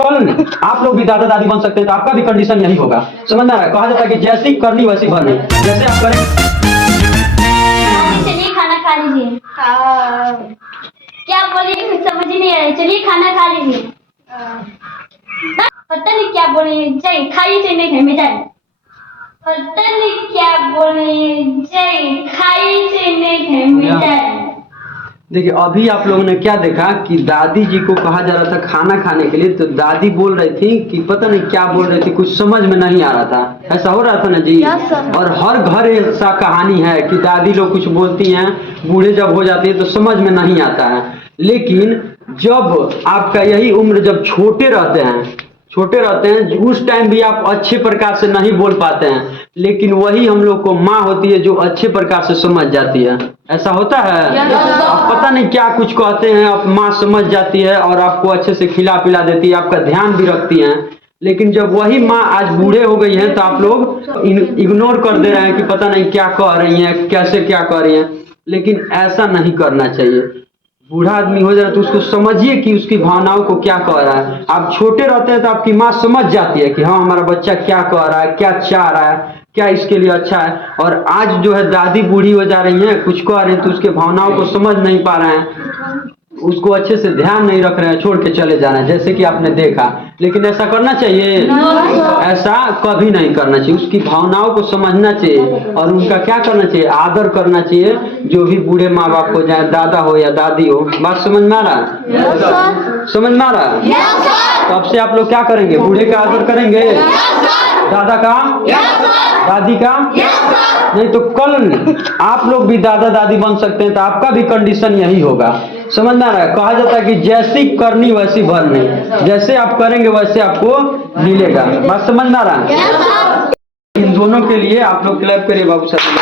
कल आप लोग भी दादा दादी बन सकते हैं तो आपका भी कंडीशन यही होगा। समझ में आ रहा है? कहा जाता है कि जैसी करनी वैसी भरनी। जैसे आप करें। चलिए खाना खा लीजिए। क्या बोले समझ ही नहीं आ रहा। चलिए खाना खा लीजिए। पता नहीं क्या बोले। चाहिए खाइए चाहिए नहीं खाइए में जाए। पता नहीं क्या बोले। चाहिए खाइए चाहिए नहीं खाइए में जाए। देखिए अभी आप लोगों ने क्या देखा कि दादी जी को कहा जा रहा था खाना खाने के लिए, तो दादी बोल रही थी कि पता नहीं क्या बोल रही थी, कुछ समझ में नहीं आ रहा था। ऐसा हो रहा था ना जी। और हर घर ऐसा कहानी है कि दादी लोग कुछ बोलती हैं, बूढ़े जब हो जाती है तो समझ में नहीं आता है। लेकिन जब आपका यही उम्र जब छोटे रहते हैं उस टाइम भी आप अच्छे प्रकार से नहीं बोल पाते हैं, लेकिन वही हम लोग को माँ होती है जो अच्छे प्रकार से समझ जाती है। ऐसा होता है। आप पता नहीं क्या कुछ कहते हैं, आप माँ समझ जाती है और आपको अच्छे से खिला पिला देती है, आपका ध्यान भी रखती है। लेकिन जब वही माँ आज बूढ़े हो गई हैं तो आप लोग इग्नोर कर दे रहे हैं कि पता नहीं क्या कह रही हैं, कैसे क्या कह रही हैं। लेकिन ऐसा नहीं करना चाहिए। बूढ़ा आदमी हो जाए तो उसको समझिए कि उसकी भावनाओं को क्या कह रहा है। आप छोटे रहते हैं तो आपकी माँ समझ जाती है कि हाँ हमारा बच्चा क्या कह रहा है, क्या चाह रहा है, क्या इसके लिए अच्छा है। और आज जो है दादी बूढ़ी हो जा रही हैं, कुछ कह रही हैं तो उसके भावनाओं को समझ नहीं पा रहे हैं, उसको अच्छे से ध्यान नहीं रख रहे हैं, छोड़ के चले जा रहे हैं, जैसे कि आपने देखा। लेकिन ऐसा करना चाहिए? ऐसा कभी नहीं करना चाहिए। उसकी भावनाओं को समझना चाहिए और उनका क्या करना चाहिए, आदर करना चाहिए। जो भी बूढ़े माँ बाप हो, जाए दादा हो या दादी हो। बात समझ में आ रहा? समझ में आ रहा? तो अब से आप लोग क्या करेंगे? बूढ़े का आदर करेंगे, दादा का, दादी का। नहीं तो कल आप लोग भी दादा दादी बन सकते हैं तो आपका भी कंडीशन यही होगा। समझ में आ रहा है? कहा जाता है कि जैसी करनी वैसी भरनी। जैसे आप करेंगे वैसे आपको मिलेगा। बात समझ में आ रहा है? इन दोनों के लिए आप लोग क्लैप करिए बाबू साहब।